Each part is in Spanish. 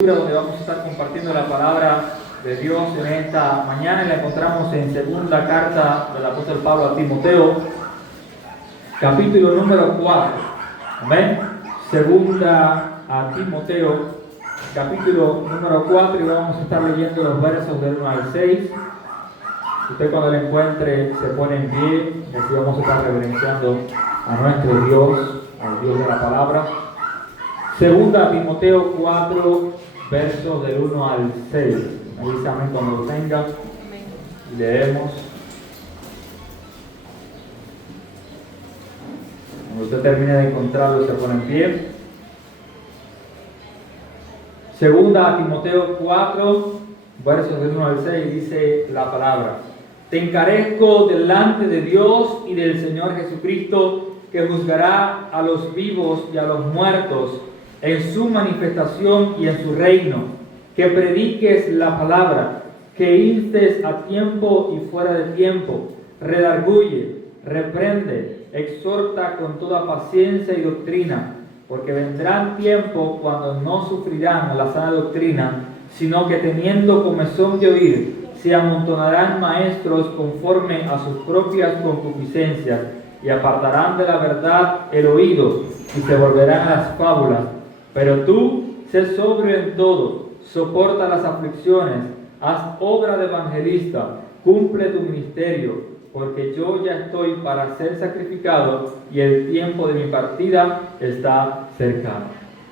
Donde vamos a estar compartiendo la palabra de Dios en esta mañana, y la encontramos en segunda carta del apóstol Pablo a Timoteo, capítulo número 4. Amén. Segunda a Timoteo, capítulo número 4, y vamos a estar leyendo los versos del 1 al 6. Usted, cuando lo encuentre, se pone en pie, y así vamos a estar reverenciando a nuestro Dios, al Dios de la palabra. Segunda a Timoteo 4, versos del 1 al 6. Avísame cuando lo tenga. Leemos. Cuando usted termine de encontrarlo, se pone en pie. Segunda a Timoteo 4, versos del 1 al 6, dice la palabra: Te encarezco delante de Dios y del Señor Jesucristo, que juzgará a los vivos y a los muertos en su manifestación y en su reino, que prediques la palabra, que instes a tiempo y fuera de tiempo, redarguye, reprende, exhorta con toda paciencia y doctrina, porque vendrán tiempos cuando no sufrirán la sana doctrina, sino que teniendo comezón de oír, se amontonarán maestros conforme a sus propias concupiscencias, y apartarán de la verdad el oído, y se volverán a las fábulas. Pero tú, sé sobrio en todo, soporta las aflicciones, haz obra de evangelista, cumple tu ministerio, porque yo ya estoy para ser sacrificado y el tiempo de mi partida está cercano.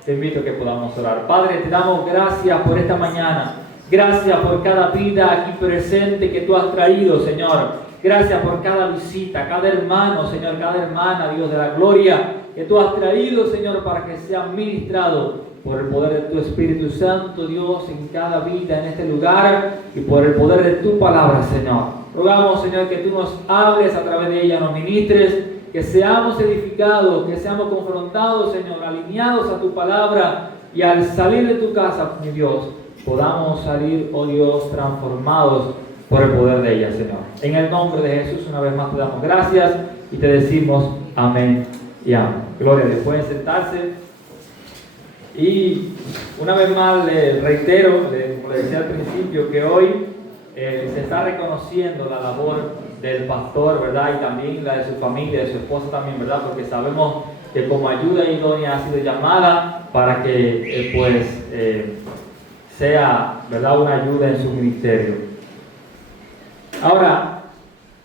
Te invito a que podamos orar. Padre, te damos gracias por esta mañana. Gracias por cada vida aquí presente que tú has traído, Señor. Gracias por cada visita, cada hermano, Señor, cada hermana, Dios de la gloria, que tú has traído, Señor, para que sea ministrado por el poder de tu Espíritu Santo, Dios, en cada vida, en este lugar, y por el poder de tu palabra, Señor. Rogamos, Señor, que tú nos hables a través de ella, nos ministres, que seamos edificados, que seamos confrontados, Señor, alineados a tu palabra, y al salir de tu casa, mi Dios, podamos salir, oh Dios, transformados por el poder de ella, Señor. En el nombre de Jesús, una vez más te damos gracias y te decimos amén y amén. Gloria a Dios. Pueden sentarse. Y una vez más le reitero, como le decía al principio, que hoy se está reconociendo la labor del pastor, ¿verdad? Y también la de su familia, de su esposa también, ¿verdad? Porque sabemos que como ayuda idónea ha sido llamada para que sea, ¿verdad?, una ayuda en su ministerio. Ahora,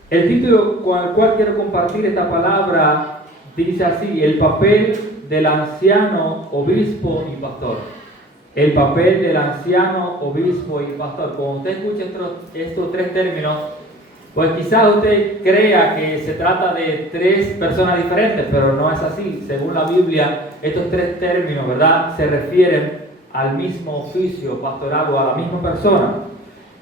el título con el cual quiero compartir esta palabra dice así: el papel del anciano, obispo y pastor. El papel del anciano, obispo y pastor. Cuando usted escucha estos tres términos, pues quizás usted crea que se trata de tres personas diferentes, pero no es así. Según la Biblia, estos tres términos, ¿verdad?, se refieren al mismo oficio pastoral o a la misma persona.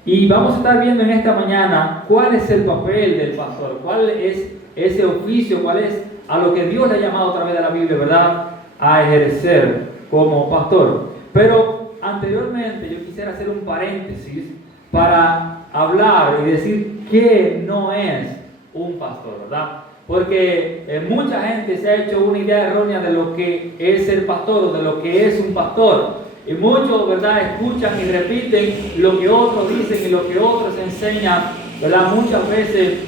Y vamos a estar viendo en esta mañana cuál es el papel del pastor, cuál es ese oficio, cuál es a lo que Dios le ha llamado a través de la Biblia, ¿verdad?, a ejercer como pastor. Pero anteriormente yo quisiera hacer un paréntesis para hablar y decir qué no es un pastor, ¿verdad? Porque mucha gente se ha hecho una idea errónea de lo que es ser pastor o de lo que es un pastor. Y muchos, ¿verdad?, escuchan y repiten lo que otros dicen y lo que otros enseñan, ¿verdad?, muchas veces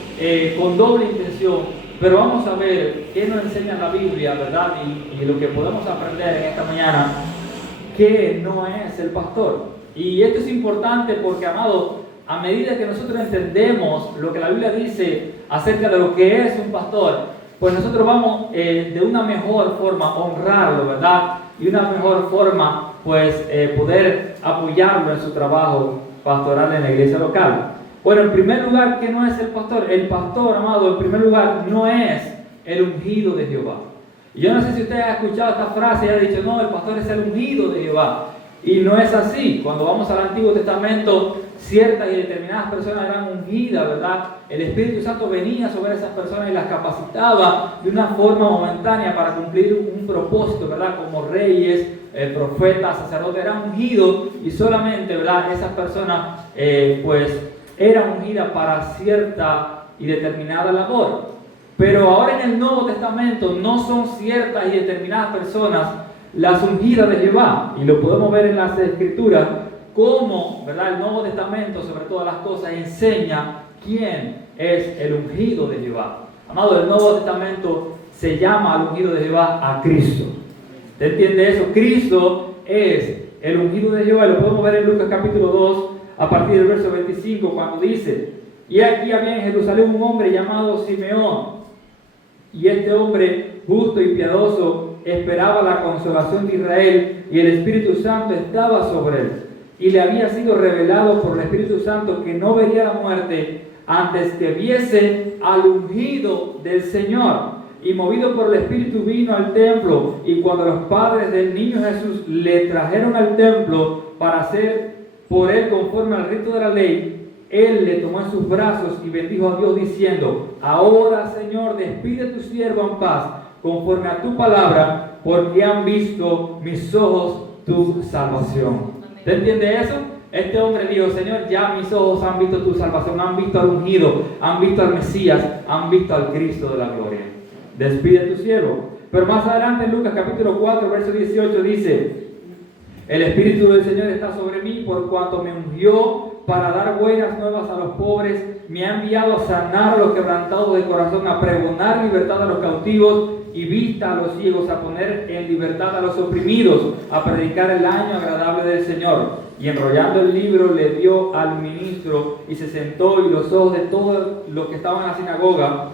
con doble intención. Pero vamos a ver qué nos enseña la Biblia, ¿verdad?, y lo que podemos aprender en esta mañana, qué no es el pastor. Y esto es importante porque, amado, a medida que nosotros entendemos lo que la Biblia dice acerca de lo que es un pastor, pues nosotros vamos de una mejor forma a honrarlo, ¿verdad?, y una mejor forma pues poder apoyarlo en su trabajo pastoral en la iglesia local. Bueno, en primer lugar, ¿qué no es el pastor? El pastor, amado, en primer lugar, no es el ungido de Jehová. Y yo no sé si usted ha escuchado esta frase y ha dicho, no, el pastor es el ungido de Jehová. Y no es así. Cuando vamos al Antiguo Testamento, ciertas y determinadas personas eran ungidas, ¿verdad? El Espíritu Santo venía sobre esas personas y las capacitaba de una forma momentánea para cumplir un propósito, ¿verdad? Como reyes, profetas, sacerdotes, eran ungidos y solamente, ¿verdad?, esas personas pues eran ungidas para cierta y determinada labor. Pero ahora en el Nuevo Testamento no son ciertas y determinadas personas las ungidas de Jehová. Y lo podemos ver en las Escrituras, cómo, ¿verdad?, el Nuevo Testamento, sobre todas las cosas, enseña quién es el ungido de Jehová. Amado, el Nuevo Testamento se llama al ungido de Jehová a Cristo. ¿Te entiende eso? Cristo es el ungido de Jehová. Lo podemos ver en Lucas capítulo 2, a partir del verso 25, cuando dice: y aquí había en Jerusalén un hombre llamado Simeón, y este hombre justo y piadoso esperaba la consolación de Israel, y el Espíritu Santo estaba sobre él. Y le había sido revelado por el Espíritu Santo que no vería la muerte antes que viese al ungido del Señor. Y movido por el Espíritu vino al templo, y cuando los padres del niño Jesús le trajeron al templo para hacer por él conforme al rito de la ley, él le tomó en sus brazos y bendijo a Dios diciendo: ahora, Señor, despide a tu siervo en paz, conforme a tu palabra, porque han visto mis ojos tu salvación. ¿Te entiende eso? Este hombre dijo: Señor, ya mis ojos han visto tu salvación, han visto al ungido, han visto al Mesías, han visto al Cristo de la gloria. Despide a tu siervo. Pero más adelante en Lucas capítulo 4, verso 18 dice: el Espíritu del Señor está sobre mí, por cuanto me ungió para dar buenas nuevas a los pobres, me ha enviado a sanar a los quebrantados de corazón, a pregonar libertad a los cautivos y vista a los ciegos, a poner en libertad a los oprimidos, a predicar el año agradable del Señor. Y enrollando el libro le dio al ministro y se sentó, y los ojos de todos los que estaban en la sinagoga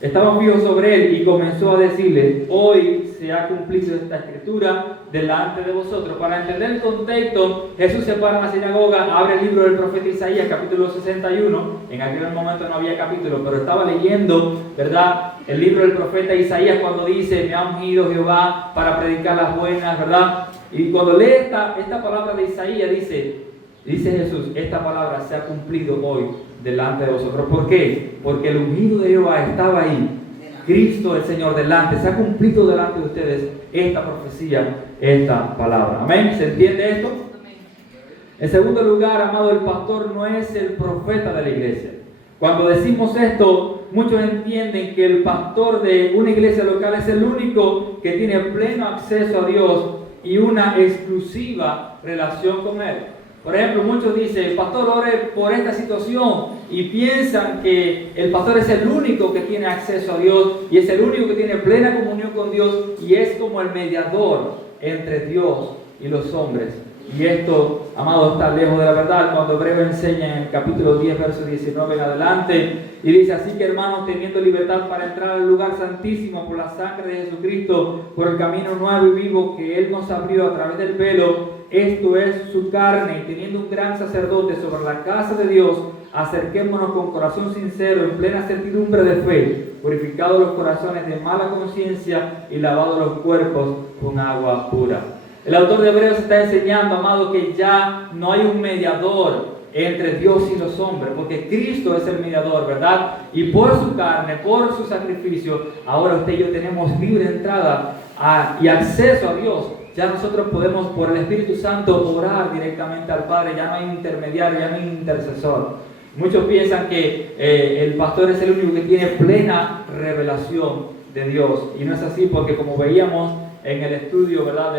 estaban fijos sobre él, y comenzó a decirle: hoy se ha cumplido esta escritura delante de vosotros. Para entender el contexto, Jesús se para en la sinagoga, abre el libro del profeta Isaías, capítulo 61. En aquel momento no había capítulo, pero estaba leyendo, ¿verdad?, el libro del profeta Isaías, cuando dice: me ha ungido Jehová para predicar las buenas, ¿verdad? Y cuando lee esta palabra de Isaías, dice Jesús: esta palabra se ha cumplido hoy delante de vosotros. ¿Por qué? Porque el ungido de Jehová estaba ahí, Cristo el Señor delante. Se ha cumplido delante de ustedes esta profecía, esta palabra. Amén. ¿Se entiende esto? Amén. En segundo lugar, amado, el pastor no es el profeta de la iglesia. Cuando decimos esto, muchos entienden que el pastor de una iglesia local es el único que tiene pleno acceso a Dios y una exclusiva relación con Él. Por ejemplo, muchos dicen: pastor, ore por esta situación, y piensan que el pastor es el único que tiene acceso a Dios y es el único que tiene plena comunión con Dios y es como el mediador entre Dios y los hombres. Y esto, amado, está lejos de la verdad. Cuando Hebreo enseña en el capítulo 10, verso 19 en adelante, y dice: así que, hermanos, teniendo libertad para entrar al lugar santísimo por la sangre de Jesucristo, por el camino nuevo y vivo que Él nos abrió a través del velo, esto es su carne, y teniendo un gran sacerdote sobre la casa de Dios, acerquémonos con corazón sincero, en plena certidumbre de fe, purificados los corazones de mala conciencia y lavados los cuerpos con agua pura. El autor de Hebreos está enseñando, amado, que ya no hay un mediador entre Dios y los hombres, porque Cristo es el mediador, ¿verdad? Y por su carne, por su sacrificio, ahora usted y yo tenemos libre entrada y acceso a Dios. Ya nosotros podemos, por el Espíritu Santo, orar directamente al Padre. Ya no hay intermediario, ya no hay intercesor. Muchos piensan que el pastor es el único que tiene plena revelación de Dios, y no es así, porque como veíamos en el estudio, ¿verdad?,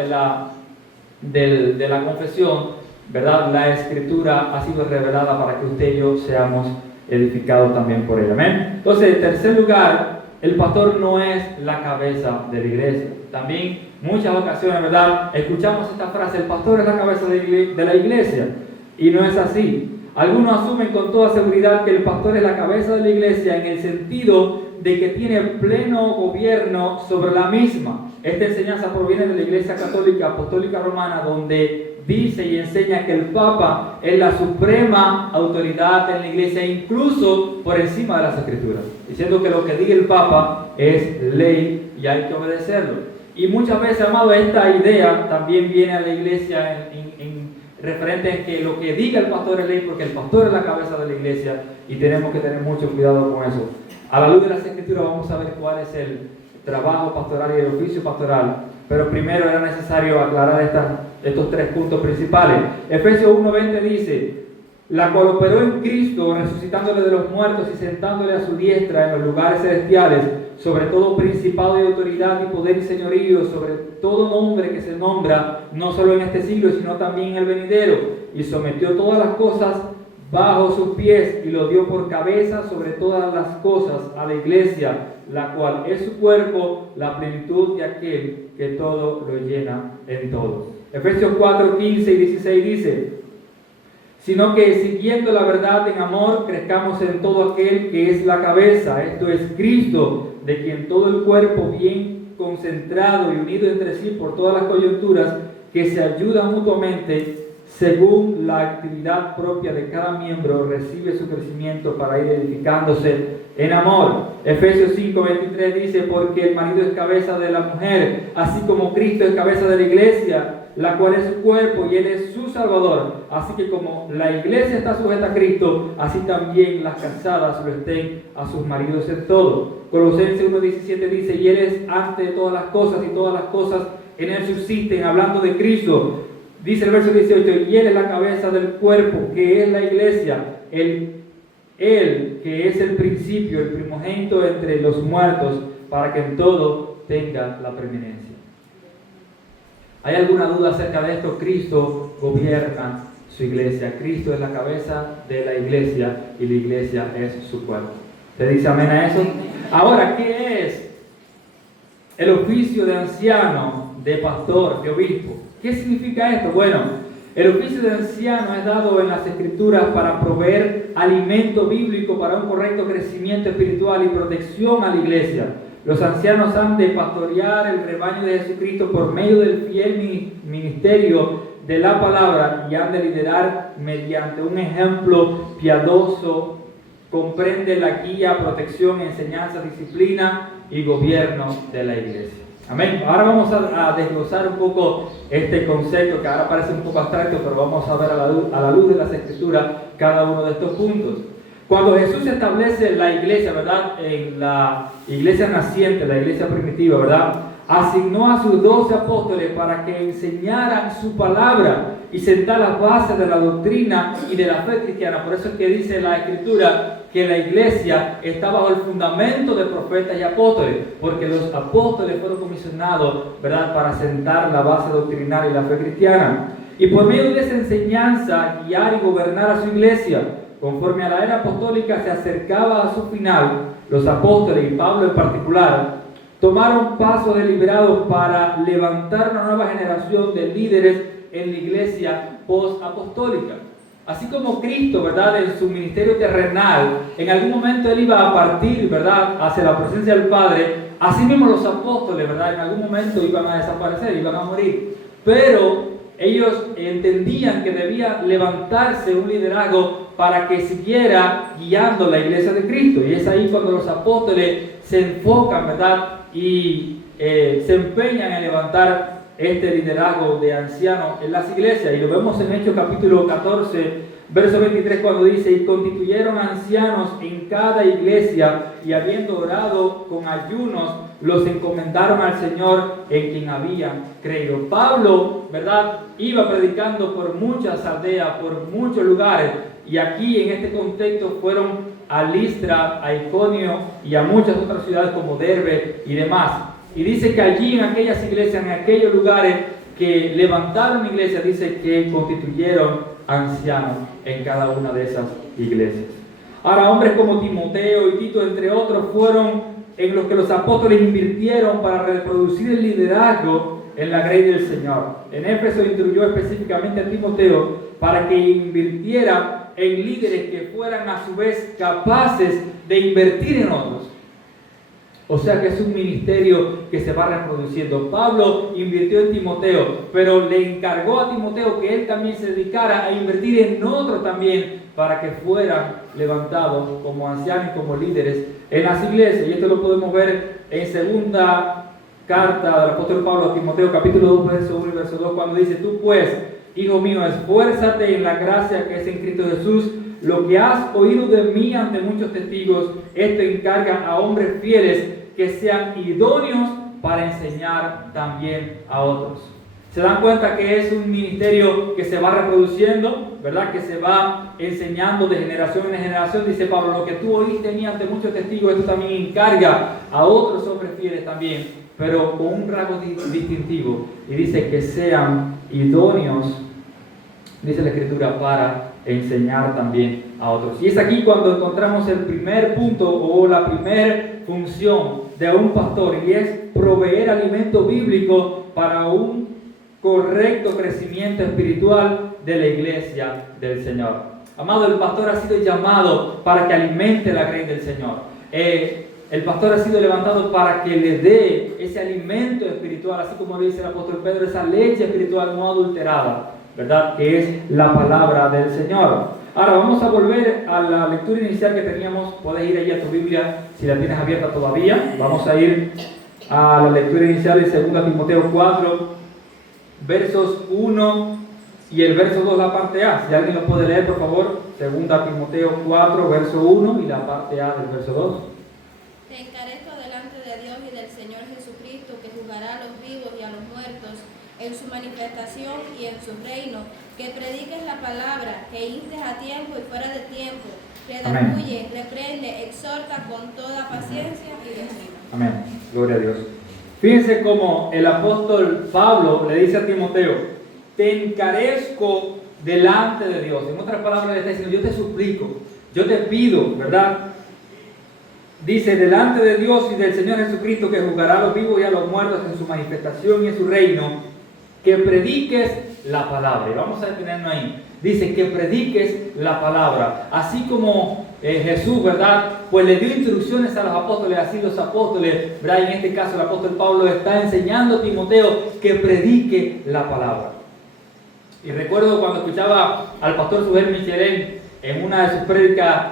de la confesión, ¿verdad?, la Escritura ha sido revelada para que usted y yo seamos edificados también por ella. Amén. Entonces, en tercer lugar, el pastor no es la cabeza de la iglesia. También muchas ocasiones, ¿verdad?, escuchamos esta frase: el pastor es la cabeza de la iglesia, y no es así. Algunos asumen con toda seguridad que el pastor es la cabeza de la iglesia en el sentido de que tiene pleno gobierno sobre la misma. Esta enseñanza proviene de la Iglesia Católica Apostólica Romana, donde dice y enseña que el Papa es la suprema autoridad en la iglesia, incluso por encima de las Escrituras, diciendo que lo que diga el Papa es ley y hay que obedecerlo. Y muchas veces, amado, esta idea también viene a la iglesia en referente a que lo que diga el pastor es ley, porque el pastor es la cabeza de la iglesia, y tenemos que tener mucho cuidado con eso. A la luz de las Escrituras vamos a ver cuál es el trabajo pastoral y el oficio pastoral, pero primero era necesario aclarar estos tres puntos principales. Efesios 1:20 dice: la cual operó en Cristo, resucitándole de los muertos y sentándole a su diestra en los lugares celestiales, sobre todo principado y autoridad y poder y señorío, sobre todo nombre que se nombra, no solo en este siglo, sino también en el venidero, y sometió todas las cosas bajo sus pies, y lo dio por cabeza sobre todas las cosas a la iglesia, la cual es su cuerpo, la plenitud de aquel que todo lo llena en todos. Efesios 4, 15 y 16 dice: sino que siguiendo la verdad en amor, crezcamos en todo aquel que es la cabeza, esto es Cristo, de quien todo el cuerpo, bien concentrado y unido entre sí por todas las coyunturas, que se ayudan mutuamente, según la actividad propia de cada miembro, recibe su crecimiento para ir edificándose en amor. Efesios 5, 23 dice: porque el marido es cabeza de la mujer, así como Cristo es cabeza de la iglesia, la cual es su cuerpo y Él es su Salvador. Así que como la iglesia está sujeta a Cristo, así también las casadas lo estén a sus maridos en todo. Colosenses 1:17 dice: y Él es antes de todas las cosas, y todas las cosas en Él subsisten, hablando de Cristo. Dice el verso 18: y Él es la cabeza del cuerpo, que es la iglesia, Él que es el principio, el primogénito entre los muertos, para que en todo tenga la preeminencia. ¿Hay alguna duda acerca de esto? Cristo gobierna su iglesia. Cristo es la cabeza de la iglesia y la iglesia es su cuerpo. ¿Te dice amén a eso? Ahora, ¿qué es el oficio de anciano, de pastor, de obispo? ¿Qué significa esto? Bueno, el oficio de anciano es dado en las Escrituras para proveer alimento bíblico para un correcto crecimiento espiritual y protección a la iglesia. Los ancianos han de pastorear el rebaño de Jesucristo por medio del fiel ministerio de la palabra y han de liderar mediante un ejemplo piadoso. Comprende la guía, protección, enseñanza, disciplina y gobierno de la iglesia. Amén. Ahora vamos a desglosar un poco este concepto que ahora parece un poco abstracto, pero vamos a ver a la luz de las Escrituras cada uno de estos puntos. Cuando Jesús establece la iglesia, ¿verdad? En la iglesia naciente, la iglesia primitiva, ¿verdad? Asignó a sus 12 apóstoles para que enseñaran su palabra y sentar las bases de la doctrina y de la fe cristiana. Por eso es que dice la Escritura que la iglesia está bajo el fundamento de profetas y apóstoles, porque los apóstoles fueron comisionados, ¿verdad?, para sentar la base doctrinal y la fe cristiana. Y por medio de esa enseñanza, guiar y gobernar a su iglesia. Conforme a la era apostólica se acercaba a su final, los apóstoles, y Pablo en particular, tomaron pasos deliberados para levantar una nueva generación de líderes en la iglesia post-apostólica. Así como Cristo, ¿verdad?, en su ministerio terrenal, en algún momento Él iba a partir, ¿verdad?, hacia la presencia del Padre. Así mismo los apóstoles, ¿verdad?, en algún momento iban a desaparecer, iban a morir. Pero ellos entendían que debía levantarse un liderazgo para que siguiera guiando la iglesia de Cristo. Y es ahí cuando los apóstoles se enfocan, ¿verdad?, y se empeñan en levantar este liderazgo de ancianos en las iglesias. Y lo vemos en Hechos capítulo 14, verso 23, cuando dice: y constituyeron ancianos en cada iglesia, y habiendo orado con ayunos, los encomendaron al Señor en quien habían creído. Pablo, ¿verdad?, iba predicando por muchas aldeas, por muchos lugares, y aquí en este contexto fueron a Listra, a Iconio y a muchas otras ciudades como Derbe y demás. Y dice que allí en aquellas iglesias, en aquellos lugares que levantaron iglesias, dice que constituyeron ancianos en cada una de esas iglesias. Ahora, hombres como Timoteo y Tito, entre otros, fueron en los que los apóstoles invirtieron para reproducir el liderazgo en la grey del Señor. En Éfeso instruyó específicamente a Timoteo para que invirtiera en líderes que fueran a su vez capaces de invertir en otros. O sea que es un ministerio que se va reproduciendo. Pablo invirtió en Timoteo, pero le encargó a Timoteo que él también se dedicara a invertir en otros también, para que fueran levantados como ancianos y como líderes en las iglesias. Y esto lo podemos ver en segunda carta del apóstol Pablo a Timoteo, capítulo 2, verso 1 y verso 2, cuando dice: tú pues, hijo mío, esfuérzate en la gracia que es en Cristo Jesús. Lo que has oído de mí ante muchos testigos, esto encarga a hombres fieles que sean idóneos para enseñar también a otros. Se dan cuenta que es un ministerio que se va reproduciendo, ¿verdad? Que se va enseñando de generación en generación. Dice Pablo, lo que tú oíste en mí ante muchos testigos, esto también encarga a otros hombres fieles también, pero con un rasgo distintivo. Y dice que sean idóneos, dice la Escritura, para enseñar también a otros. Y es aquí cuando encontramos el primer punto o la primera función de un pastor, y es proveer alimento bíblico para un correcto crecimiento espiritual de la iglesia del Señor. Amado, el pastor ha sido llamado para que alimente la grey del Señor. El pastor ha sido levantado para que le dé ese alimento espiritual, así como dice el apóstol Pedro, esa leche espiritual no adulterada, ¿verdad? Que es la palabra del Señor. Ahora vamos a volver a la lectura inicial que teníamos. Puedes ir allí a tu Biblia si la tienes abierta todavía. Vamos a ir a la lectura inicial de 2 Timoteo 4, versos 1 y el verso 2, la parte A. Si alguien lo puede leer, por favor. 2 Timoteo 4, verso 1 y la parte A del verso 2. Te encarezco delante de Dios y del Señor Jesucristo, que juzgará a los vivos y a los muertos en su manifestación y en su reino, que prediques la palabra, que instes a tiempo y fuera de tiempo, redarguye, reprende, exhorta con toda paciencia y disciplina. Amén. Gloria a Dios. Fíjense cómo el apóstol Pablo le dice a Timoteo, te encarezco delante de Dios. En otras palabras le está diciendo, yo te suplico, yo te pido, ¿verdad? Dice, delante de Dios y del Señor Jesucristo, que juzgará a los vivos y a los muertos en su manifestación y en su reino, que prediques la palabra. Y vamos a detenernos ahí. Dice que prediques la palabra. Así como Jesús, ¿verdad? Pues le dio instrucciones a los apóstoles, así los apóstoles, ¿verdad? En este caso el apóstol Pablo está enseñando a Timoteo que predique la palabra. Y recuerdo cuando escuchaba al pastor Sujel Michelén en una de sus prédicas,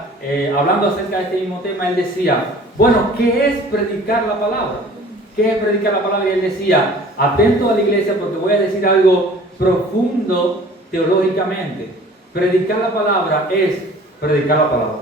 hablando acerca de este mismo tema, él decía, bueno, ¿qué es predicar la palabra? ¿Qué es predicar la palabra? Y él decía, atento a la iglesia porque voy a decir algo profundo teológicamente. Predicar la palabra es predicar la palabra.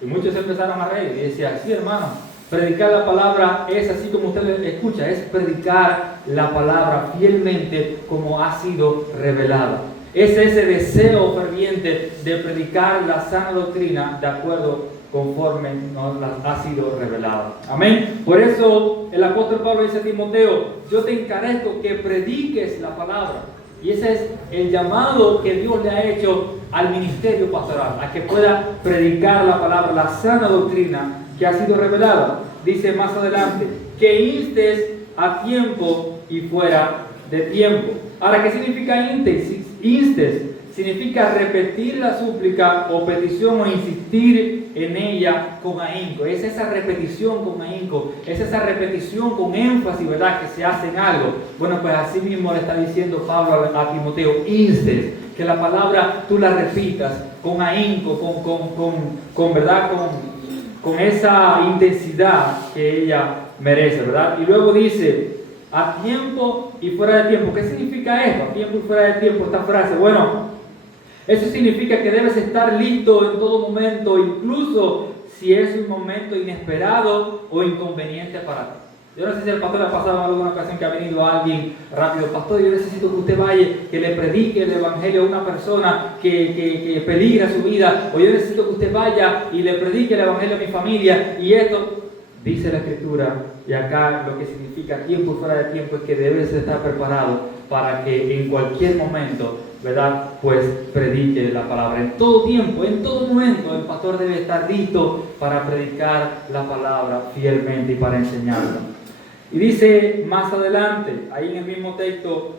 Y muchos empezaron a reír y decían, sí hermano, predicar la palabra es así como usted escucha, es predicar la palabra fielmente como ha sido revelada. Es ese deseo ferviente de predicar la sana doctrina de acuerdo conforme nos ha sido revelada. Amén. Por eso el apóstol Pablo dice a Timoteo, yo te encarezco que prediques la palabra. Y ese es el llamado que Dios le ha hecho al ministerio pastoral, a que pueda predicar la palabra, la sana doctrina que ha sido revelada. Dice más adelante, que instes a tiempo y fuera de tiempo. Ahora, ¿qué significa instes? Significa repetir la súplica o petición o insistir en ella con ahínco. Es esa repetición con ahínco, es esa repetición con énfasis, ¿verdad? Que se hace en algo. Bueno, pues así mismo le está diciendo Pablo a Timoteo, instes, que la palabra tú la repitas con ahínco, ¿verdad? Con esa intensidad que ella merece, ¿verdad? Y luego dice, a tiempo y fuera de tiempo. ¿Qué significa esto? A tiempo y fuera de tiempo, esta frase. Bueno, eso significa que debes estar listo en todo momento, incluso si es un momento inesperado o inconveniente para ti. Yo no sé si el pastor ha pasado en alguna ocasión que ha venido alguien rápido, pastor, yo necesito que usted vaya, que le predique el evangelio a una persona que peligra su vida, o yo necesito que usted vaya y le predique el evangelio a mi familia, y esto dice la Escritura, y acá lo que significa tiempo y fuera de tiempo es que debes estar preparado para que en cualquier momento, ¿verdad? Pues predique la palabra. En todo tiempo, en todo momento, el pastor debe estar listo para predicar la palabra fielmente y para enseñarla. Y dice más adelante, ahí en el mismo texto,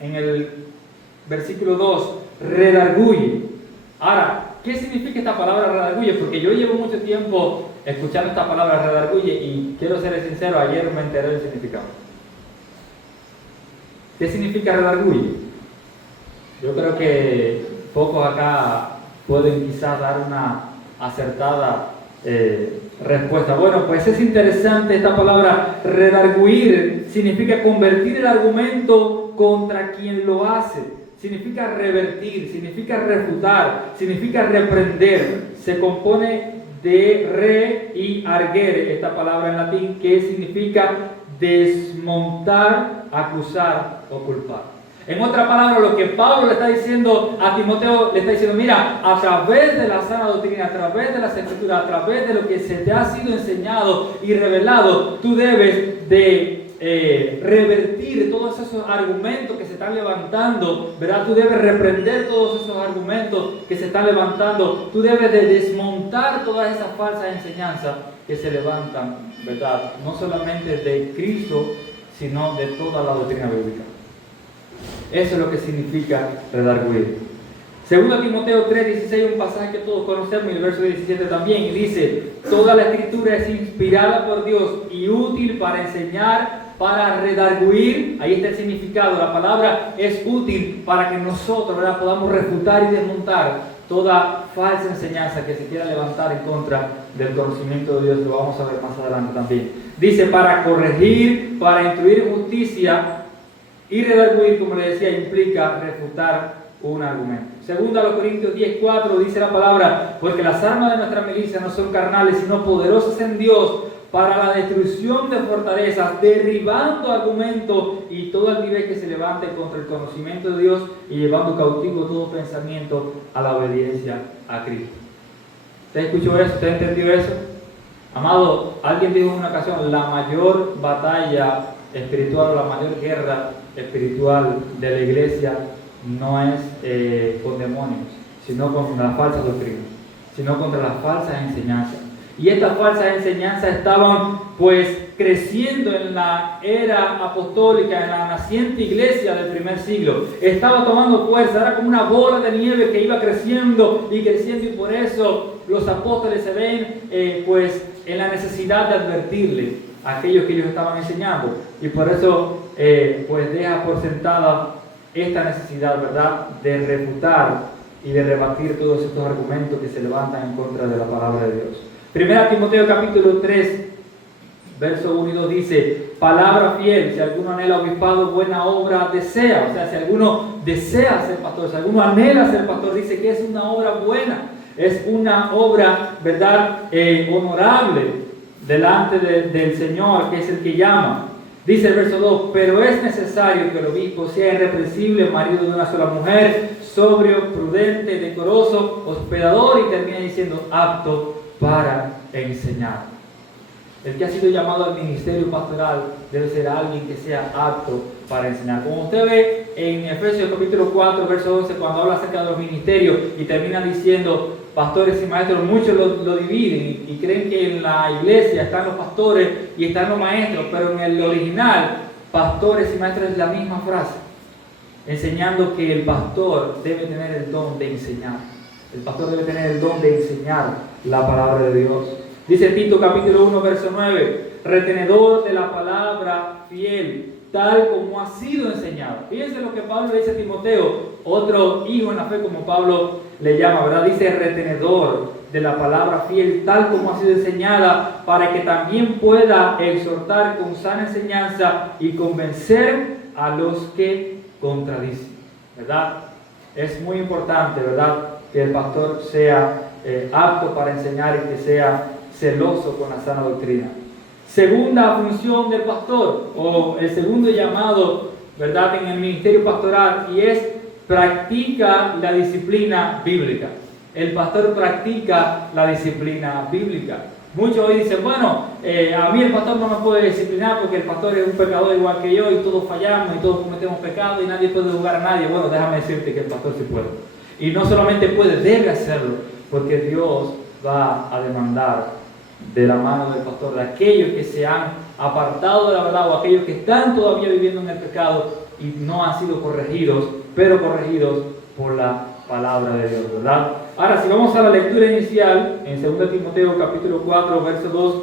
en el versículo 2, redarguye. Ahora, ¿qué significa esta palabra redarguye? Porque yo llevo mucho tiempo escuchando esta palabra redarguye y quiero ser sincero, ayer me enteré del significado. ¿Qué significa redarguye? Yo creo que pocos acá pueden quizás dar una acertada respuesta. Bueno, pues es interesante esta palabra redarguir, significa convertir el argumento contra quien lo hace, significa revertir, significa refutar, significa reprender. Se compone de re y arguere, esta palabra en latín, que significa desmontar, acusar o culpar. En otra palabra, lo que Pablo le está diciendo a Timoteo, le está diciendo, mira, a través de la sana doctrina, a través de las escrituras, a través de lo que se te ha sido enseñado y revelado, tú debes de revertir todos esos argumentos que se están levantando, ¿verdad? Tú debes reprender todos esos argumentos que se están levantando, tú debes de desmontar todas esas falsas enseñanzas que se levantan, ¿verdad? No solamente de Cristo, sino de toda la doctrina bíblica. Eso es lo que significa redarguir. Segundo Timoteo 3:16, un pasaje que todos conocemos, y el verso 17 también, y dice: toda la escritura es inspirada por Dios y útil para enseñar, para redarguir. Ahí está el significado. La palabra es útil para que nosotros, ¿verdad?, podamos refutar y desmontar toda falsa enseñanza que se quiera levantar en contra del conocimiento de Dios. Lo vamos a ver más adelante también. Dice: para corregir, para instruir en justicia. Y redarguir, como le decía, implica refutar un argumento. Segundo a los Corintios 10:4 dice la palabra: porque las armas de nuestra milicia no son carnales, sino poderosas en Dios para la destrucción de fortalezas, derribando argumentos y todo altivez que se levante contra el conocimiento de Dios y llevando cautivo todo pensamiento a la obediencia a Cristo. ¿Usted escuchó eso? ¿Usted entendió eso? Amado, alguien dijo en una ocasión: la mayor batalla espiritual o la mayor guerra espiritual de la iglesia no es con demonios, sino contra las falsas doctrinas, sino contra las falsas enseñanzas. Y estas falsas enseñanzas estaban pues creciendo en la era apostólica, en la naciente iglesia del primer siglo. Estaba tomando fuerza, era como una bola de nieve que iba creciendo, y por eso los apóstoles se ven pues en la necesidad de advertirle a aquellos que ellos estaban enseñando. Y por eso pues deja por sentada esta necesidad, ¿verdad?, de refutar y de rebatir todos estos argumentos que se levantan en contra de la palabra de Dios. Primera Timoteo capítulo 3, verso 1 y 2 dice: palabra fiel, si alguno anhela obispado, buena obra desea. O sea, si alguno desea ser pastor, si alguno anhela ser pastor, dice que es una obra buena, es una obra, ¿verdad?, honorable delante del Señor, que es el que llama. Dice el verso 2: pero es necesario que el obispo sea irreprensible, marido de una sola mujer, sobrio, prudente, decoroso, hospedador, y termina diciendo apto para enseñar. El que ha sido llamado al ministerio pastoral debe ser alguien que sea apto para enseñar. Como usted ve en Efesios capítulo 4, verso 11, cuando habla acerca de los ministerios y termina diciendo pastores y maestros, muchos lo dividen y creen que en la iglesia están los pastores y están los maestros, pero en el original, pastores y maestros es la misma frase, enseñando que el pastor debe tener el don de enseñar. El pastor debe tener el don de enseñar la palabra de Dios. Dice Tito capítulo 1, verso 9: retenedor de la palabra fiel, tal como ha sido enseñado. Fíjense lo que Pablo le dice a Timoteo, otro hijo en la fe, como Pablo le llama, ¿verdad? Dice retenedor de la palabra fiel, tal como ha sido enseñada, para que también pueda exhortar con sana enseñanza y convencer a los que contradicen, ¿verdad? Es muy importante, ¿verdad?, que el pastor sea apto para enseñar y que sea celoso con la sana doctrina. Segunda función del pastor, o el segundo llamado, ¿verdad?, en el ministerio pastoral, y es practica la disciplina bíblica. El pastor practica la disciplina bíblica. Muchos hoy dicen: bueno, a mí el pastor no me puede disciplinar porque el pastor es un pecador igual que yo y todos fallamos y todos cometemos pecado y nadie puede juzgar a nadie. Bueno, déjame decirte que el pastor sí puede. Y no solamente puede, debe hacerlo, porque Dios va a demandar de la mano del pastor de aquellos que se han apartado de la verdad o aquellos que están todavía viviendo en el pecado y no han sido corregidos, pero corregidos por la palabra de Dios, ¿verdad? Ahora, si vamos a la lectura inicial, en 2 Timoteo capítulo 4, verso 2,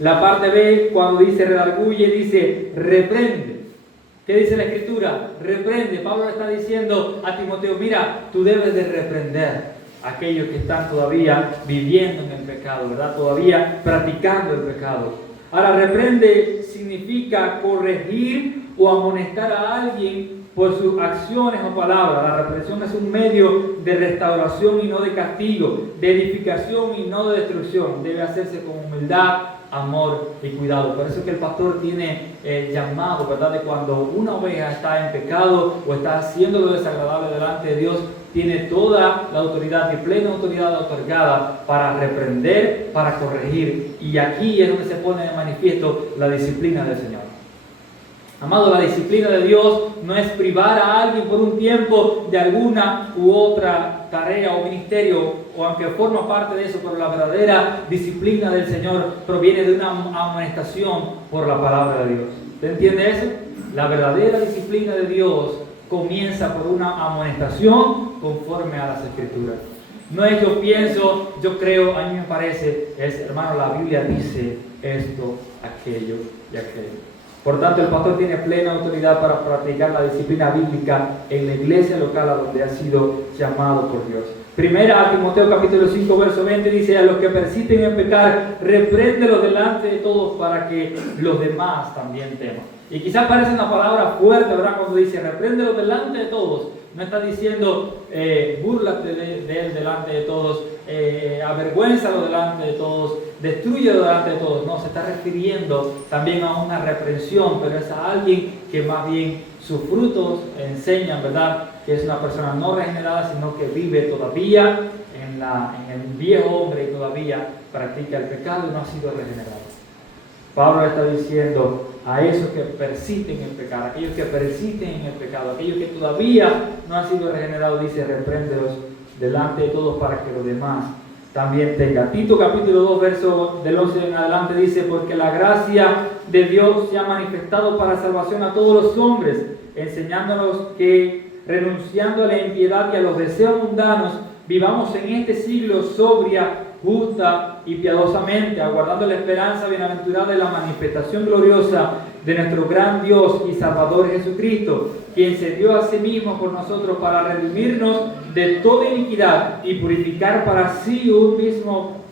la parte B, cuando dice redarguye, dice reprende. ¿Qué dice la Escritura? Reprende. Pablo le está diciendo a Timoteo: mira, tú debes de reprender a aquellos que están todavía viviendo en el pecado, ¿verdad? Todavía practicando el pecado. Ahora, reprende significa corregir o amonestar a alguien por sus acciones o palabras. La reprensión es un medio de restauración y no de castigo, de edificación y no de destrucción. Debe hacerse con humildad, amor y cuidado. Por eso es que el pastor tiene el llamado, ¿verdad?, de cuando una oveja está en pecado o está haciendo lo desagradable delante de Dios, tiene toda la autoridad y plena autoridad otorgada para reprender, para corregir. Y aquí es donde se pone de manifiesto la disciplina del Señor. Amado, la disciplina de Dios no es privar a alguien por un tiempo de alguna u otra tarea o ministerio, o aunque forma parte de eso, pero la verdadera disciplina del Señor proviene de una amonestación por la palabra de Dios. ¿Usted entiende eso? La verdadera disciplina de Dios comienza por una amonestación conforme a las Escrituras. No es yo pienso, yo creo, a mí me parece, es hermano, la Biblia dice esto, aquello y aquello. Por tanto, el pastor tiene plena autoridad para practicar la disciplina bíblica en la iglesia local a donde ha sido llamado por Dios. Primera a Timoteo capítulo 5, verso 20 dice: a los que persisten en pecar, repréndelos delante de todos para que los demás también teman. Y quizás parece una palabra fuerte, ¿verdad?, cuando dice repréndelos delante de todos. No está diciendo búrlate de él delante de todos, avergüénzalo delante de todos, destrúyelo delante de todos. No, se está refiriendo también a una reprensión, pero es a alguien que más bien sus frutos enseñan, ¿verdad?, que es una persona no regenerada, sino que vive todavía en el viejo hombre y todavía practica el pecado y no ha sido regenerado. Pablo está diciendo a esos que persisten en pecar, aquellos que persisten en el pecado, aquellos que todavía no han sido regenerados, dice: repréndelos delante de todos para que los demás también tengan. Tito capítulo 2, verso del 11 en adelante dice: porque la gracia de Dios se ha manifestado para salvación a todos los hombres, enseñándonos que renunciando a la impiedad y a los deseos mundanos, vivamos en este siglo sobria, justa y piadosamente, aguardando la esperanza bienaventurada de la manifestación gloriosa de nuestro gran Dios y Salvador Jesucristo, quien se dio a sí mismo por nosotros para redimirnos de toda iniquidad y purificar para sí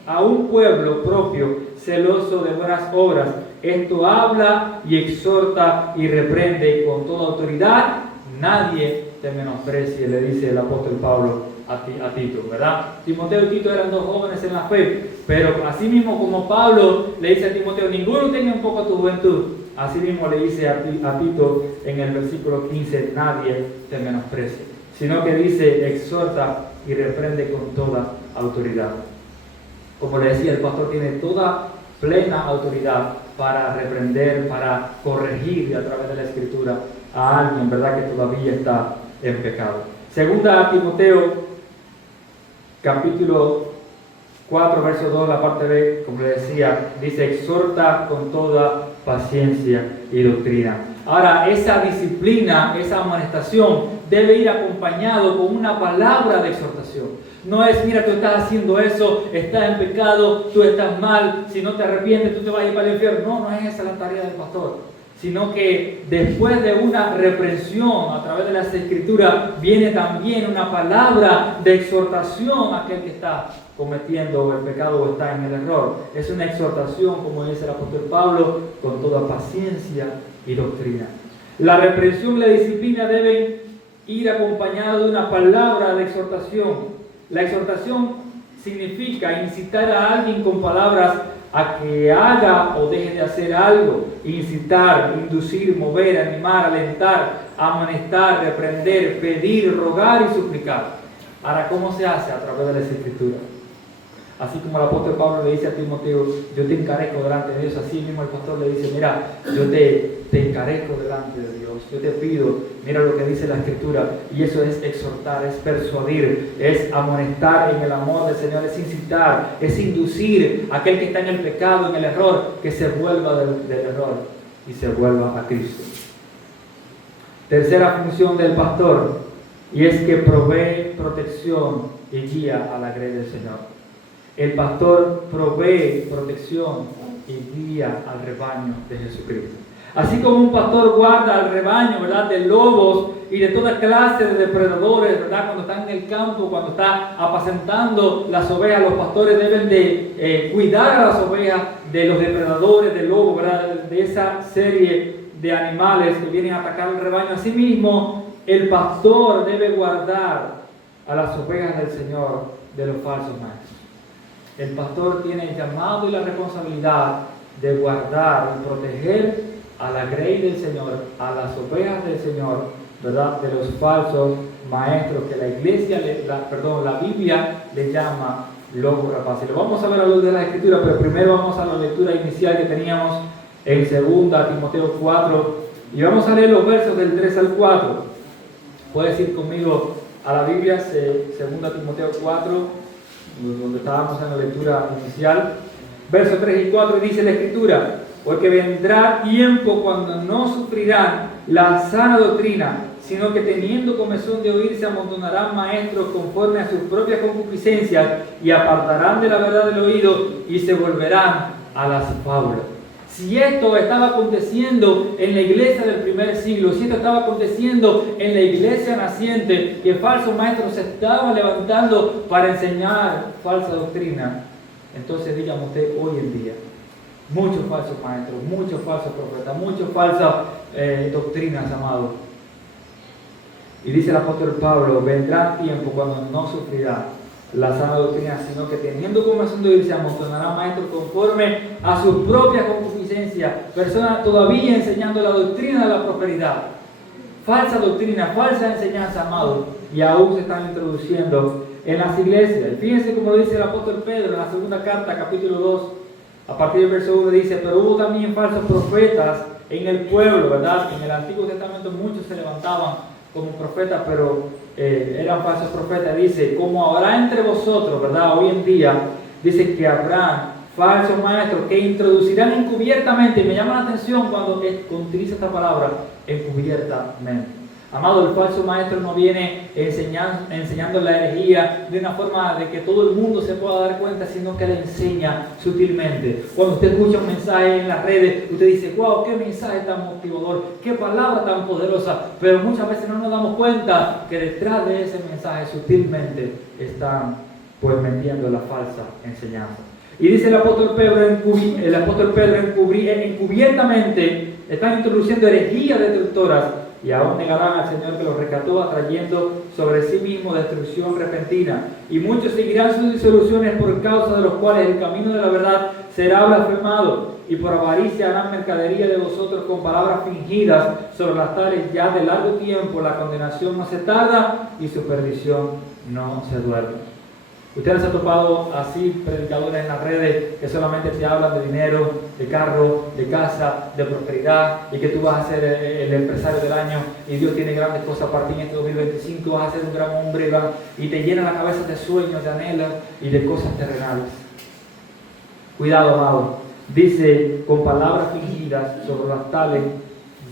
a un pueblo propio, celoso de buenas obras. Esto habla y exhorta y reprende con toda autoridad. Nadie te menosprecie, le dice el apóstol Pablo a Tito, ¿verdad? Timoteo y Tito eran dos jóvenes en la fe, pero así mismo como Pablo le dice a Timoteo: ninguno tenga un poco tu juventud, así mismo le dice a Tito en el versículo 15: nadie te menosprecie, sino que dice: exhorta y reprende con toda autoridad. Como le decía, el pastor tiene toda plena autoridad para reprender, para corregir a través de la Escritura a alguien, ¿verdad?, que todavía está en pecado. Segunda a Timoteo capítulo 4, verso 2, la parte B, como le decía, dice: exhorta con toda paciencia y doctrina. Ahora, esa disciplina, esa amonestación debe ir acompañado con una palabra de exhortación. No es: mira, tú estás haciendo eso, estás en pecado, tú estás mal, si no te arrepientes tú te vas a ir para el infierno. No, no es esa la tarea del pastor, sino que después de una reprensión a través de las Escrituras viene también una palabra de exhortación a aquel que está cometiendo el pecado o está en el error. Es una exhortación, como dice el apóstol Pablo, con toda paciencia y doctrina. La reprensión y la disciplina deben ir acompañadas de una palabra de exhortación. La exhortación significa incitar a alguien con palabras a que haga o deje de hacer algo. Incitar, inducir, mover, animar, alentar, amonestar, reprender, pedir, rogar y suplicar. Ahora, ¿cómo se hace? A través de las Escrituras. Así como el apóstol Pablo le dice a Timoteo: yo te encarezco delante de Dios, así mismo el pastor le dice: mira, yo te encarezco delante de Dios, yo te pido, mira lo que dice la Escritura. Y eso es exhortar, es persuadir, es amonestar en el amor del Señor, es incitar, es inducir a aquel que está en el pecado, en el error, que se vuelva del error y se vuelva a Cristo. Tercera función del pastor, y es que provee protección y guía a la grey del Señor. El pastor provee protección y guía al rebaño de Jesucristo. Así como un pastor guarda al rebaño, ¿verdad?, de lobos y de toda clase de depredadores, ¿verdad?, cuando está en el campo, cuando está apacentando las ovejas, los pastores deben de cuidar a las ovejas de los depredadores, de lobos, ¿verdad?, de esa serie de animales que vienen a atacar al rebaño. Asimismo, el pastor debe guardar a las ovejas del Señor de los falsos maestros. El pastor tiene el llamado y la responsabilidad de guardar y proteger a la grey del Señor, a las ovejas del Señor, ¿verdad?, de los falsos maestros que la iglesia, la Biblia le llama lobos rapaces. Lo vamos a ver a la luz de la Escritura, pero primero vamos a la lectura inicial que teníamos en 2 Timoteo 4, y vamos a leer los versos del 3 al 4. Puedes ir conmigo a la Biblia, 2 Timoteo 4, donde estábamos en la lectura inicial, versos 3 y 4, y dice la Escritura: porque vendrá tiempo cuando no sufrirán la sana doctrina, sino que teniendo comezón de oír se amontonarán maestros conforme a sus propias concupiscencias y apartarán de la verdad del oído y se volverán a las fábulas. Si esto estaba aconteciendo en la iglesia del primer siglo, si esto estaba aconteciendo en la iglesia naciente, que falsos maestros se estaban levantando para enseñar falsa doctrina, entonces dígame usted, hoy en día, muchos falsos maestros, muchos falsos profetas, muchas falsas doctrinas, amados. Y dice el apóstol Pablo: vendrá tiempo cuando no sufrirá la sana doctrina, sino que teniendo comezón de oír se amontonará maestros conforme a sus propias concupiscencias, personas todavía enseñando la doctrina de la prosperidad, falsa doctrina, falsa enseñanza, amados, y aún se están introduciendo en las iglesias. Y fíjense como lo dice el apóstol Pedro en la segunda carta, capítulo 2, a partir del verso 1, dice: pero hubo también falsos profetas en el pueblo, ¿verdad? En el Antiguo Testamento muchos se levantaban como profetas, pero eran falsos profetas. Dice: como habrá entre vosotros, ¿verdad?, hoy en día, dice que habrá falsos maestros que introducirán encubiertamente. Y me llama la atención cuando utiliza esta palabra, encubiertamente. Amado, el falso maestro no viene enseñando la herejía de una forma de que todo el mundo se pueda dar cuenta, sino que le enseña sutilmente. Cuando usted escucha un mensaje en las redes, usted dice: wow, qué mensaje tan motivador, qué palabra tan poderosa. Pero muchas veces no nos damos cuenta que detrás de ese mensaje sutilmente están pues metiendo la falsa enseñanza. Y dice el apóstol Pedro, encubiertamente están introduciendo herejías destructoras, y aún negarán al Señor que los rescató, atrayendo sobre sí mismo destrucción repentina. Y muchos seguirán sus disoluciones, por causa de los cuales el camino de la verdad será blasfemado. Y por avaricia harán mercadería de vosotros con palabras fingidas, sobre las tales ya de largo tiempo la condenación no se tarda y su perdición no se duerme. Ustedes han topado así predicadores en las redes que solamente te hablan de dinero, de carro, de casa, de prosperidad, y que tú vas a ser el empresario del año y Dios tiene grandes cosas para ti en este 2025, vas a ser un gran hombre, y te llenan la cabeza de sueños, de anhelos y de cosas terrenales. Cuidado, amado. Dice: con palabras fingidas, sobre las tales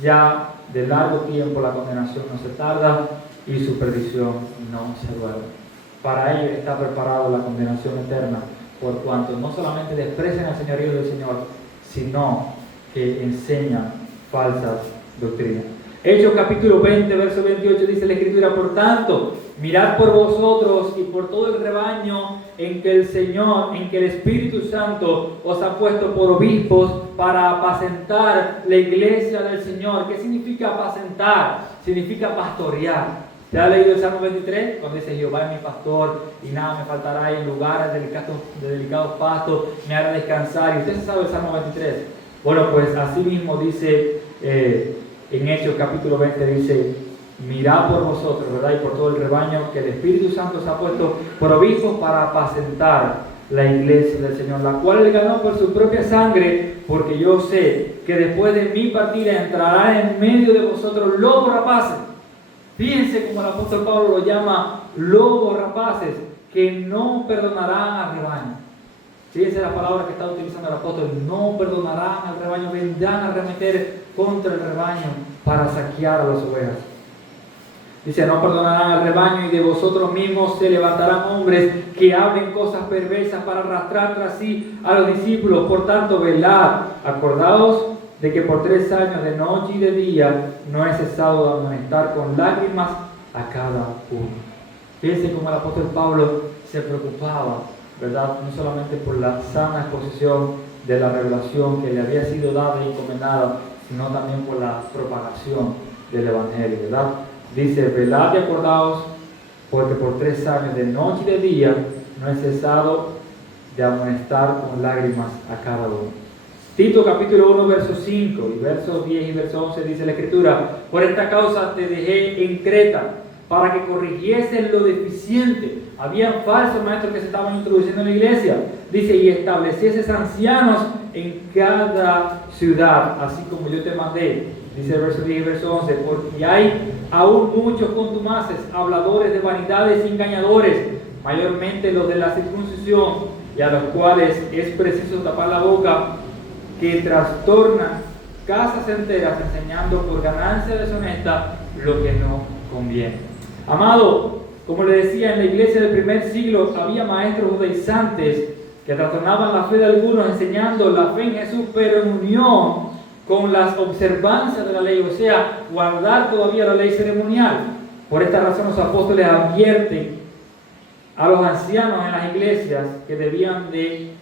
ya de largo tiempo la condenación no se tarda y su perdición no se duerme. Para ellos está preparada la condenación eterna, por cuanto no solamente desprecian el señorío del Señor, sino que enseñan falsas doctrinas. Hechos capítulo 20, verso 28, dice la Escritura: por tanto, mirad por vosotros y por todo el rebaño en que el Espíritu Santo os ha puesto por obispos para apacentar la iglesia del Señor. ¿Qué significa apacentar? Significa pastorear. ¿Te has leído el Salmo 23? Cuando dice: Jehová es mi pastor y nada me faltará, y en lugares de delicados pastos me hará descansar. Y usted se sabe el Salmo 23. Bueno, pues así mismo dice en Hechos capítulo 20, dice: mirad por vosotros, ¿verdad?, y por todo el rebaño que el Espíritu Santo se ha puesto por obispos para apacentar la iglesia del Señor, la cual le ganó por su propia sangre, porque yo sé que después de mi partida entrará en medio de vosotros lobos rapaces. Fíjense como el apóstol Pablo lo llama lobos rapaces, que no perdonarán al rebaño. Fíjense la palabra que está utilizando el apóstol: no perdonarán al rebaño, vendrán a arremeter contra el rebaño para saquear a las ovejas. Dice: no perdonarán al rebaño, y de vosotros mismos se levantarán hombres que hablen cosas perversas para arrastrar tras sí a los discípulos. Por tanto, velad, acordaos de que por 3 años de noche y de día no he cesado de amonestar con lágrimas a cada uno. Fíjense cómo el apóstol Pablo se preocupaba, ¿verdad?, no solamente por la sana exposición de la revelación que le había sido dada y encomendada, sino también por la propagación del Evangelio, ¿verdad? Dice, velad y acordaos, porque por 3 años de noche y de día no he cesado de amonestar con lágrimas a cada uno. Tito capítulo 1, verso 5 y versos 10 y verso 11 dice la Escritura, por esta causa te dejé en Creta, para que corrigiesen lo deficiente. Habían falsos maestros que se estaban introduciendo en la iglesia. Dice, y establecieses ancianos en cada ciudad, así como yo te mandé. Dice el verso 10 y verso 11, porque hay aún muchos contumaces, habladores de vanidades y engañadores, mayormente los de la circuncisión, y a los cuales es preciso tapar la boca, que trastornan casas enteras enseñando por ganancia deshonesta lo que no conviene. Amado, como le decía, en la iglesia del primer siglo había maestros judaizantes que trastornaban la fe de algunos enseñando la fe en Jesús, pero en unión con las observancias de la ley, o sea, guardar todavía la ley ceremonial. Por esta razón los apóstoles advierten a los ancianos en las iglesias que debían de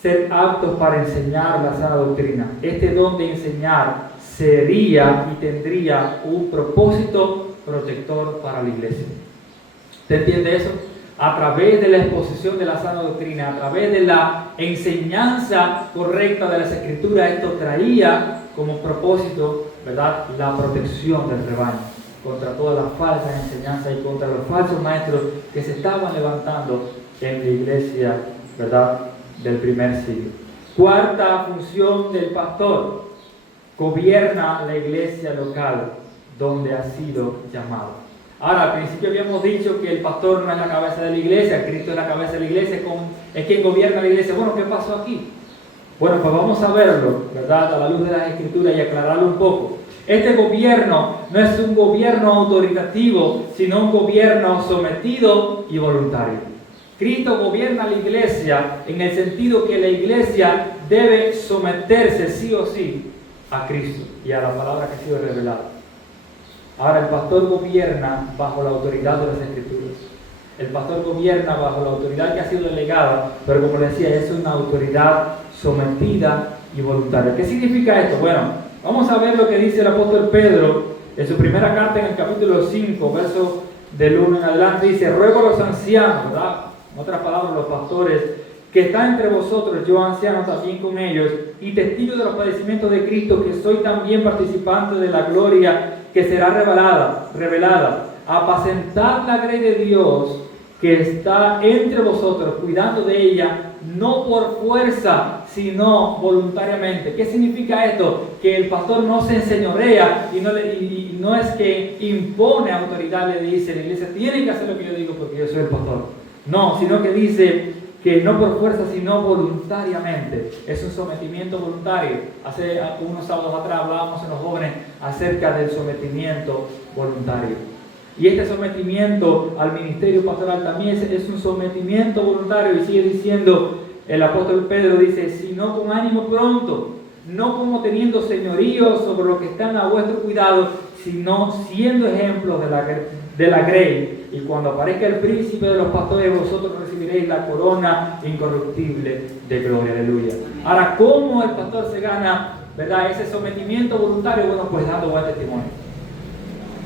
ser aptos para enseñar la sana doctrina. Este don de enseñar sería y tendría un propósito protector para la iglesia. ¿Usted entiende eso? A través de la exposición de la sana doctrina, a través de la enseñanza correcta de las Escrituras, esto traía como propósito, ¿verdad?, la protección del rebaño contra todas las falsas enseñanzas y contra los falsos maestros que se estaban levantando en la iglesia, ¿verdad?, del primer siglo. Cuarta función del pastor: gobierna la iglesia local donde ha sido llamado. Ahora, al principio habíamos dicho que el pastor no es la cabeza de la iglesia, Cristo es la cabeza de la iglesia, es quien gobierna la iglesia. Bueno, ¿qué pasó aquí? Bueno, pues vamos a verlo, ¿verdad?, a la luz de las Escrituras y aclararlo un poco. Este gobierno no es un gobierno autoritativo, sino un gobierno sometido y voluntario. Cristo gobierna la iglesia en el sentido que la iglesia debe someterse sí o sí a Cristo y a la palabra que ha sido revelada. Ahora, el pastor gobierna bajo la autoridad de las Escrituras. El pastor gobierna bajo la autoridad que ha sido delegada, pero como les decía, es una autoridad sometida y voluntaria. ¿Qué significa esto? Bueno, vamos a ver lo que dice el apóstol Pedro en su primera carta en el capítulo 5, verso del 1 en adelante. Dice, ruego a los ancianos, ¿verdad?, en otras palabras, los pastores, que están entre vosotros, yo anciano también con ellos, y testigo de los padecimientos de Cristo, que soy también participante de la gloria que será revelada. Apacentad la grey de Dios que está entre vosotros, cuidando de ella, no por fuerza, sino voluntariamente. ¿Qué significa esto? Que el pastor no se enseñorea y no es que impone autoridad, le dice la iglesia tiene que hacer lo que yo digo porque yo soy el pastor. No, sino que dice que no por fuerza, sino voluntariamente. Es un sometimiento voluntario. Hace unos sábados atrás hablábamos en los jóvenes acerca del sometimiento voluntario. Y este sometimiento al ministerio pastoral también es un sometimiento voluntario. Y sigue diciendo el apóstol Pedro, dice, sino con ánimo pronto, no como teniendo señorío sobre los que están a vuestro cuidado, sino siendo ejemplos de la grey. Y cuando aparezca el príncipe de los pastores, vosotros recibiréis la corona incorruptible de gloria. Aleluya. Ahora, ¿cómo el pastor se gana, verdad, ese sometimiento voluntario? Bueno, pues dando buen testimonio.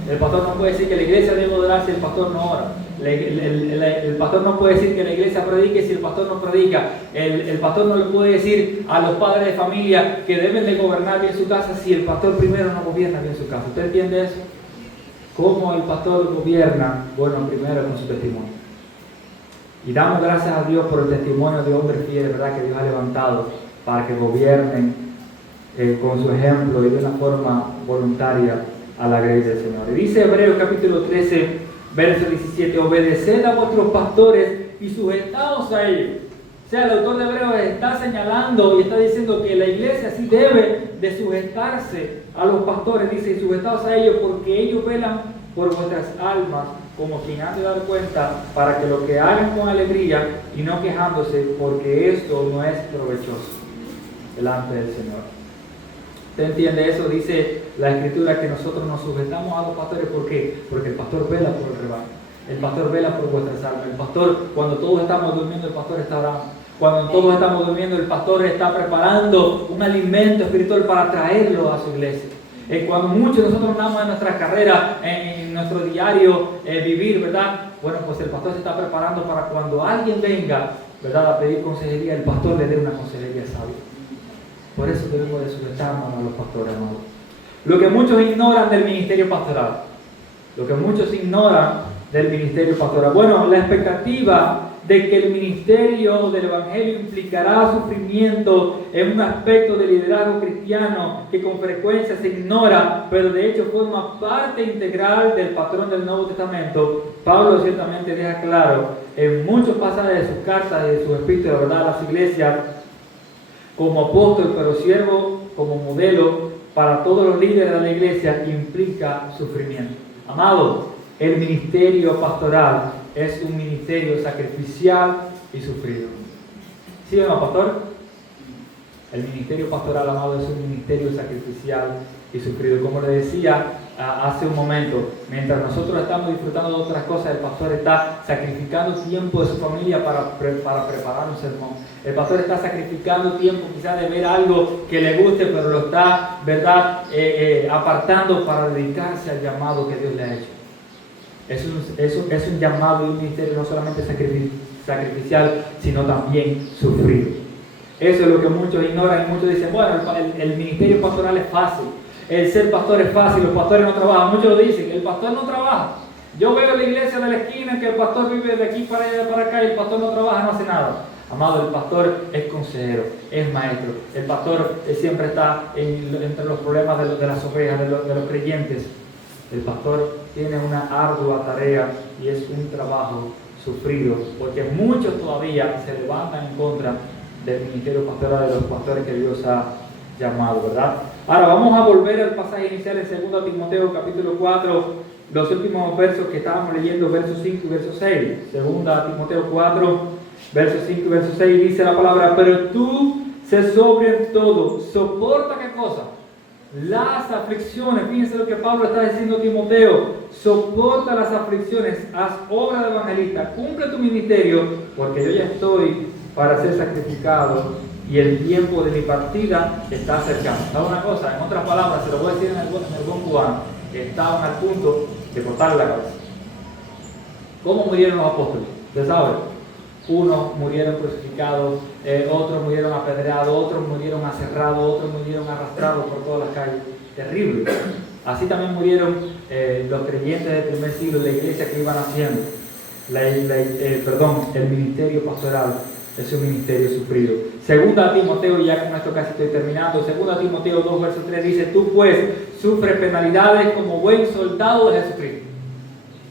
El pastor no puede decir que la iglesia debe orar si el pastor no ora. El pastor no puede decir que la iglesia predique si el pastor no predica. El pastor no le puede decir a los padres de familia que deben de gobernar bien su casa si el pastor primero no gobierna bien su casa. ¿Usted entiende eso? ¿Cómo el pastor gobierna? Bueno, primero con su testimonio. Y damos gracias a Dios por el testimonio de hombres fieles, ¿verdad?, que Dios ha levantado para que gobiernen con su ejemplo y de una forma voluntaria a la grey del Señor. Y dice Hebreos capítulo 13, verso 17, obedeced a vuestros pastores y sujetaos a ellos. O sea, el autor de Hebreos está señalando y está diciendo que la iglesia sí debe de sujetarse a los pastores. Dice, sujetaos a ellos porque ellos velan por vuestras almas como quien han de dar cuenta, para que lo que hagan con alegría y no quejándose, porque esto no es provechoso delante del Señor. ¿Usted entiende eso? Dice la Escritura que nosotros nos sujetamos a los pastores. ¿Por qué? Porque el pastor vela por el rebaño. El pastor vela por vuestras almas. El pastor, cuando todos estamos durmiendo, el pastor está orando. Cuando todos estamos durmiendo, el pastor está preparando un alimento espiritual para traerlo a su iglesia. Cuando muchos de nosotros andamos en nuestra carrera, en en nuestro diario vivir, ¿verdad? Bueno, pues el pastor se está preparando para cuando alguien venga, ¿verdad?, a pedir consejería, el pastor le dé una consejería sabia. Por eso debemos de sujetarnos a los pastores, amados. Lo que muchos ignoran del ministerio pastoral. Lo que muchos ignoran del ministerio pastoral. Bueno, la expectativa de que el ministerio del Evangelio implicará sufrimiento en un aspecto del liderazgo cristiano que con frecuencia se ignora, pero de hecho forma parte integral del patrón del Nuevo Testamento. Pablo ciertamente deja claro en muchos pasajes de sus cartas y de sus escritos, ¿verdad?, a las iglesias, como apóstol, pero siervo, como modelo para todos los líderes de la iglesia, implica sufrimiento. Amados, el ministerio pastoral es un ministerio sacrificial y sufrido. ¿Sí o no, pastor? El ministerio pastoral, amado, es un ministerio sacrificial y sufrido. Como le decía hace un momento, mientras nosotros estamos disfrutando de otras cosas, el pastor está sacrificando tiempo de su familia para preparar un sermón. El pastor está sacrificando tiempo quizás de ver algo que le guste, pero lo está, ¿verdad?, apartando para dedicarse al llamado que Dios le ha hecho. Es un llamado y un ministerio no solamente sacrificial, sino también sufrido. Eso es lo que muchos ignoran y muchos dicen, bueno, el ministerio pastoral es fácil, el ser pastor es fácil, los pastores no trabajan. Muchos lo dicen, el pastor no trabaja. Yo veo la iglesia de la esquina que el pastor vive de aquí para allá para acá y el pastor no trabaja, no hace nada. Amado, el pastor es consejero, es maestro. El pastor siempre está entre los problemas de las ovejas, de los creyentes. El pastor tiene una ardua tarea y es un trabajo sufrido, porque muchos todavía se levantan en contra del ministerio pastoral, de los pastores que Dios ha llamado, ¿verdad? Ahora vamos a volver al pasaje inicial en 2 Timoteo capítulo 4, los últimos versos que estábamos leyendo, versos 5 y versos 6. 2 Timoteo 4, versos 5 y versos 6, dice la palabra: pero tú sé sobrio en todo, soporta, ¿qué cosa? Las aflicciones. Fíjense lo que Pablo está diciendo a Timoteo: soporta las aflicciones, haz obra de evangelista, cumple tu ministerio, porque yo ya estoy para ser sacrificado y el tiempo de mi partida está cercano. ¿Sabe una cosa? En otras palabras, se lo voy a decir en el buen cubano, estaban al punto de cortarle la cabeza. ¿Cómo murieron los apóstoles? ¿Ustedes saben? Unos murieron crucificados, otros murieron apedreados, otros murieron aserrados, otros murieron arrastrados por todas las calles. Terrible. Así también murieron los creyentes del primer siglo, la iglesia que iban haciendo. El ministerio pastoral es un ministerio sufrido. 2 Timoteo, y ya con esto casi estoy terminando, 2 Timoteo 2, verso 3 dice: tú pues sufres penalidades como buen soldado de Jesucristo.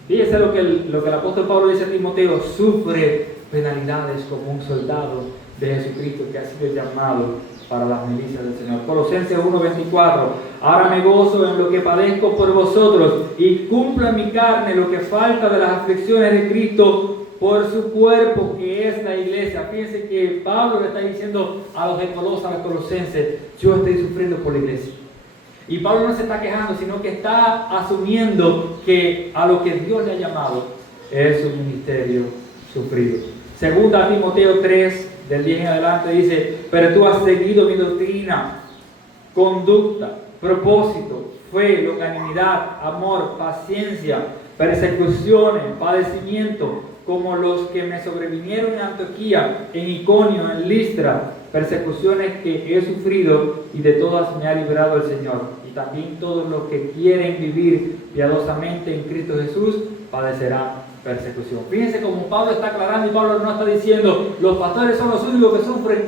Fíjese lo que el apóstol Pablo dice a Timoteo: sufre penalidades como un soldado de Jesucristo que ha sido llamado para las milicias del Señor. Colosenses 1:24: ahora me gozo en lo que padezco por vosotros y cumplo en mi carne lo que falta de las aflicciones de Cristo por su cuerpo, que es la iglesia. Fíjense que Pablo le está diciendo a los de Colosas, a los colosenses: yo estoy sufriendo por la iglesia. Y Pablo no se está quejando, sino que está asumiendo que a lo que Dios le ha llamado es un ministerio sufrido. 2 Timoteo 3, del 10 en adelante dice: pero tú has seguido mi doctrina, conducta, propósito, fe, longanimidad, amor, paciencia, persecuciones, padecimiento, como los que me sobrevinieron en Antioquía, en Iconio, en Listra, persecuciones que he sufrido y de todas me ha librado el Señor. Y también todos los que quieren vivir piadosamente en Cristo Jesús padecerán persecución. Fíjense cómo Pablo está aclarando, y Pablo no está diciendo los pastores son los únicos que sufren,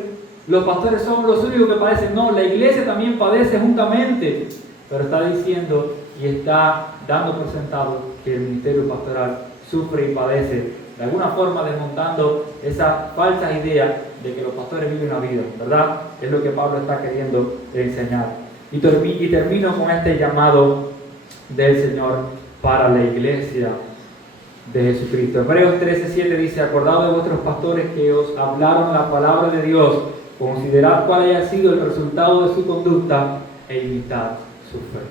los pastores son los únicos que padecen. No, la iglesia también padece juntamente, pero está diciendo y está dando por sentado que el ministerio pastoral sufre y padece, de alguna forma desmontando esa falsa idea de que los pastores viven la vida, ¿verdad? Es lo que Pablo está queriendo enseñar. Y termino con este llamado del Señor para la iglesia de Jesucristo. Hebreos 13:7 dice: acordaos de vuestros pastores que os hablaron la palabra de Dios, considerad cuál haya sido el resultado de su conducta e imitad su fe.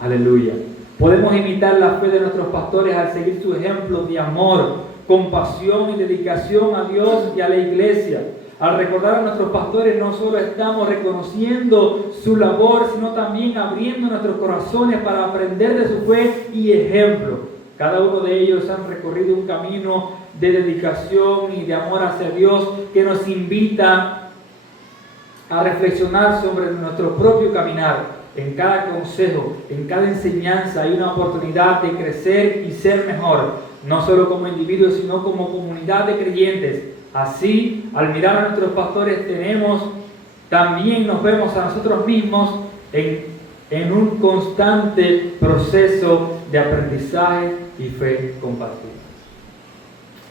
Aleluya. Podemos imitar la fe de nuestros pastores al seguir su ejemplo de amor, compasión y dedicación a Dios y a la iglesia, Al recordar a nuestros pastores, no solo estamos reconociendo su labor, sino también abriendo nuestros corazones para aprender de su fe y ejemplo. Cada uno de ellos han recorrido un camino de dedicación y de amor hacia Dios que nos invita a reflexionar sobre nuestro propio caminar. En cada consejo, en cada enseñanza hay una oportunidad de crecer y ser mejor, no solo como individuos, sino como comunidad de creyentes. Así, al mirar a nuestros pastores, también nos vemos a nosotros mismos en un constante proceso de aprendizaje y fe compartida.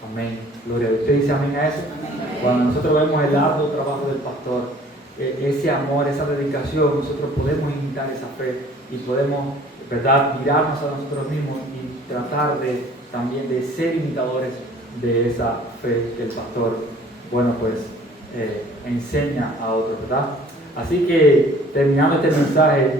Amén. Gloria a Dios. ¿Usted dice amén a eso? Amén. Cuando nosotros vemos el arduo trabajo del pastor, ese amor, esa dedicación, nosotros podemos imitar esa fe y podemos, ¿verdad?, mirarnos a nosotros mismos y tratar también de ser imitadores de esa fe que el pastor, bueno, pues enseña a otros, ¿verdad? Así que terminando este mensaje,